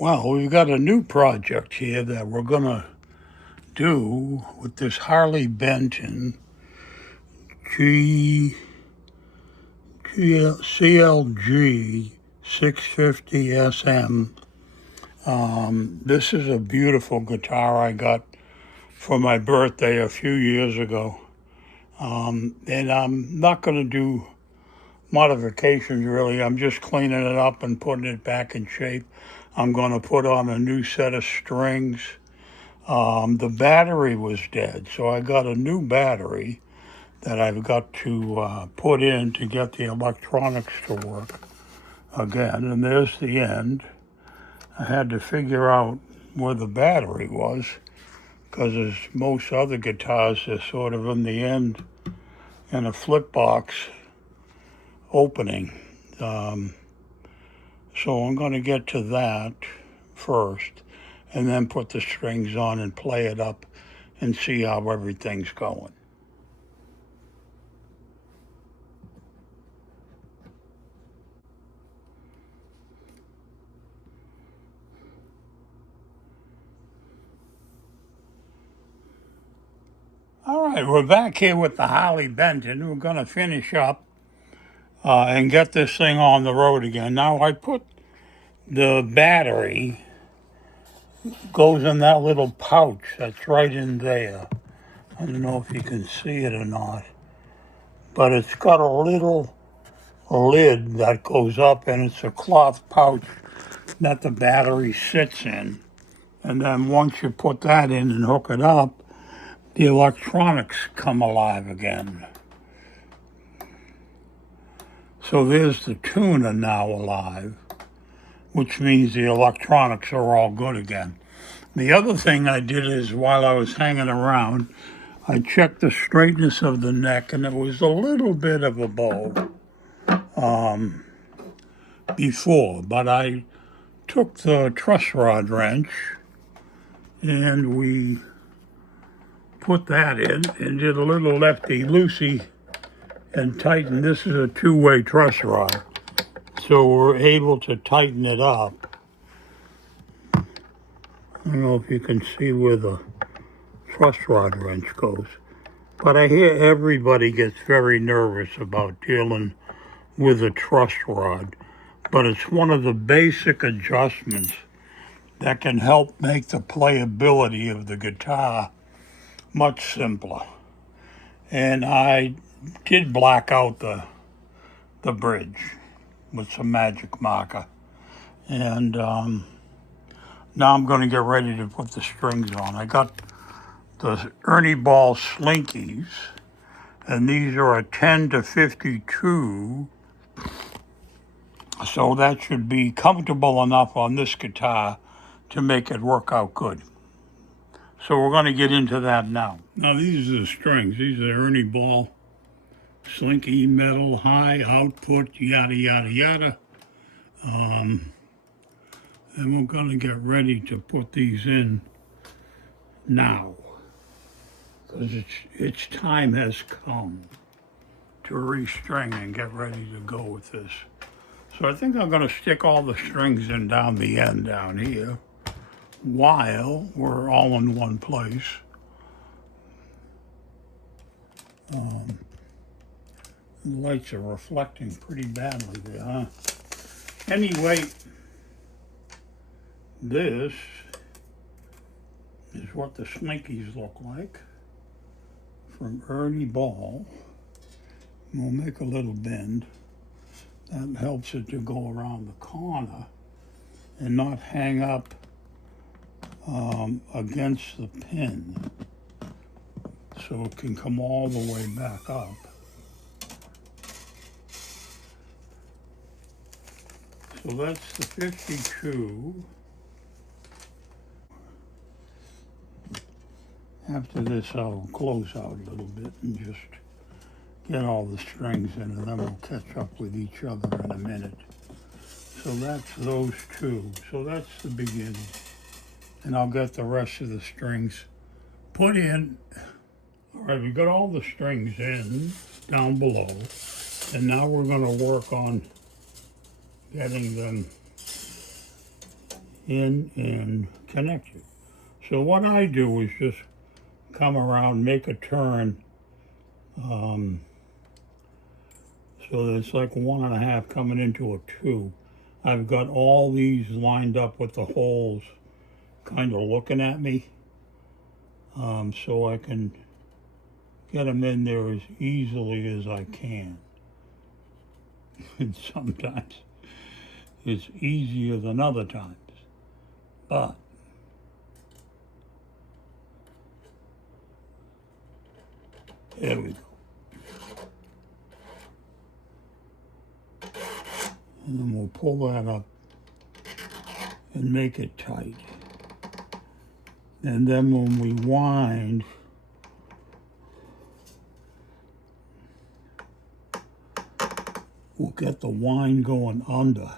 Well, we've got a new project here that we're going to do with this Harley Benton CLG 650 SM. This is a beautiful guitar I got for my birthday a few years ago. And I'm not going to do modifications really. I'm just cleaning it up and putting it back in shape. I'm going to put on a new set of strings. The battery was dead, so I got a new battery that I've got to put in to get the electronics to work again. And there's the end. I had to figure out where the battery was because as most other guitars, they're sort of in the end in a flip box opening. So I'm going to get to that first and then put the strings on and play it up and see how everything's going. All right, we're back here with the Harley Benton. We're going to finish up and get this thing on the road again. Now, I put the battery, goes in that little pouch that's right in there. I don't know if you can see it or not, but it's got a little lid that goes up, and it's a cloth pouch that the battery sits in. And then once you put that in and hook it up, the electronics come alive again. So there's the tuner now alive, which means the electronics are all good again. The other thing I did is while I was hanging around, I checked the straightness of the neck, and it was a little bit of a bow before, but I took the truss rod wrench and we put that in and did a little lefty-loosey and tightened. This is a two-way truss rod, so we're able to tighten it up. I don't know if you can see where the truss rod wrench goes, but I hear everybody gets very nervous about dealing with a truss rod, but it's one of the basic adjustments that can help make the playability of the guitar much simpler. And I did black out the bridge with some magic marker. And now I'm going to get ready to put the strings on. I got the Ernie Ball Slinkies, and these are a 10 to 52. So that should be comfortable enough on this guitar to make it work out good. So we're going to get into that now. Now these are the strings. These are Ernie Ball Slinky metal, high output, yada, yada, yada. And we're going to get ready to put these in now because its time has come to restring and get ready to go with this. So I think I'm going to stick all the strings in down the end down here while we're all in one place. The lights are reflecting pretty badly there, huh? Anyway, this is what the Slinkies look like from Ernie Ball. We'll make a little bend. That helps it to go around the corner and not hang up against the pin, so it can come all the way back up. So that's the 52. After this, I'll close out a little bit and just get all the strings in, and then we'll catch up with each other in a minute. So that's those two. So that's the beginning. And I'll get the rest of the strings put in. All right, we got all the strings in down below. And now we're going to work on getting them in and connect it. So what I do is just come around, make a turn, so that it's like 1.5 coming into a 2. I've got all these lined up with the holes kind of looking at me, so I can get them in there as easily as I can. And sometimes it's easier than other times, but there we go. And then we'll pull that up and make it tight. And then when we wind, we'll get the wind going under.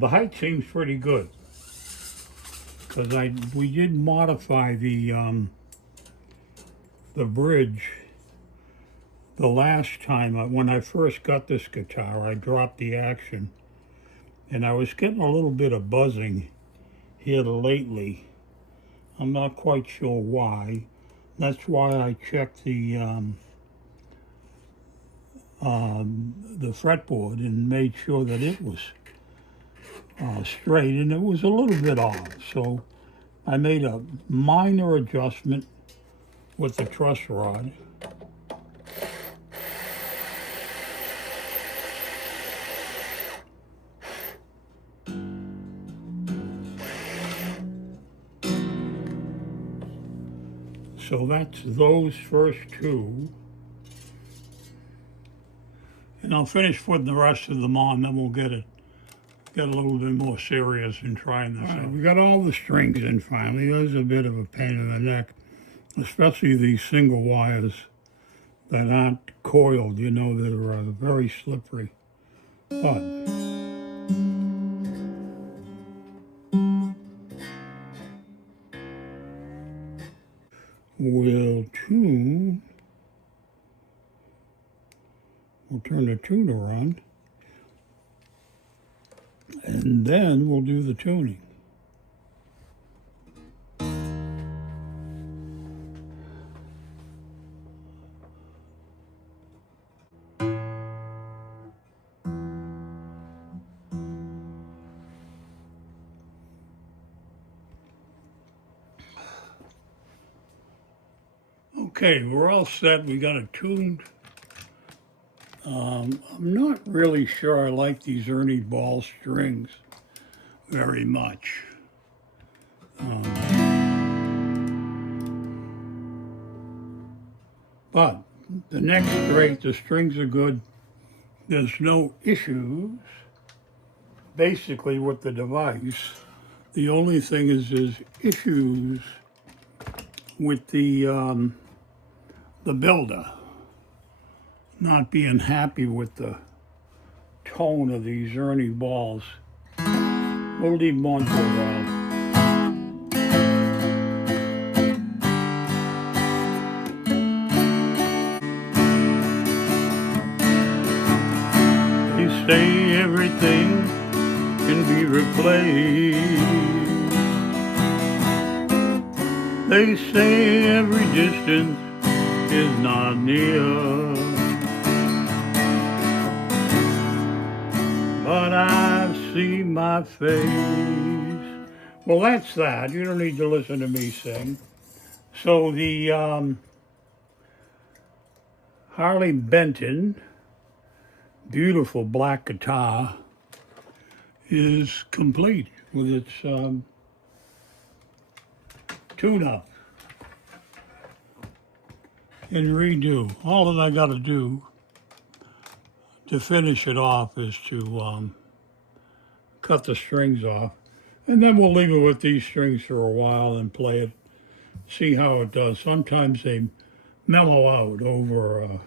The height seems pretty good because we did modify the bridge the last time. When I first got this guitar, I dropped the action, and I was getting a little bit of buzzing here lately. I'm not quite sure why. That's why I checked the fretboard and made sure that it was straight, and it was a little bit off. So I made a minor adjustment with the truss rod. So that's those first two. And I'll finish putting the rest of them on, then we'll get a little bit more serious in trying this out. We got all the strings in finally. There's a bit of a pain in the neck, especially these single wires that aren't coiled, you know, that are very slippery. But we'll turn the tuner on, and then we'll do the tuning. Okay, we're all set. We got it tuned. I'm not really sure I like these Ernie Ball strings very much. But the neck's great, the strings are good. There's no issues basically with the device. The only thing is there's issues with the builder not being happy with the tone of these Ernie balls. We'll leave them on for a while. They say everything can be replaced. They say every distance is not near. But I see my face. Well, that's that. You don't need to listen to me sing. So the Harley Benton, beautiful black guitar, is complete with its tune-up and redo. All that I got to do to finish it off is to cut the strings off. And then we'll leave it with these strings for a while and play it, see how it does. Sometimes they mellow out over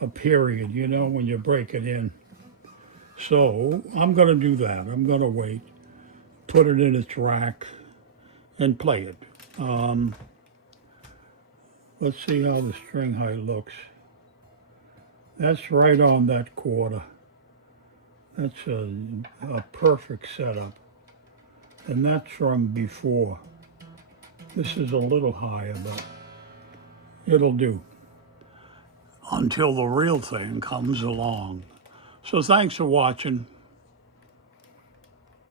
a period, you know, when you break it in. So I'm going to do that. I'm going to wait, put it in its rack, and play it. Let's see how the string height looks. That's right on that quarter. That's a perfect setup. And that's from before. This is a little higher, but it'll do until the real thing comes along. So thanks for watching.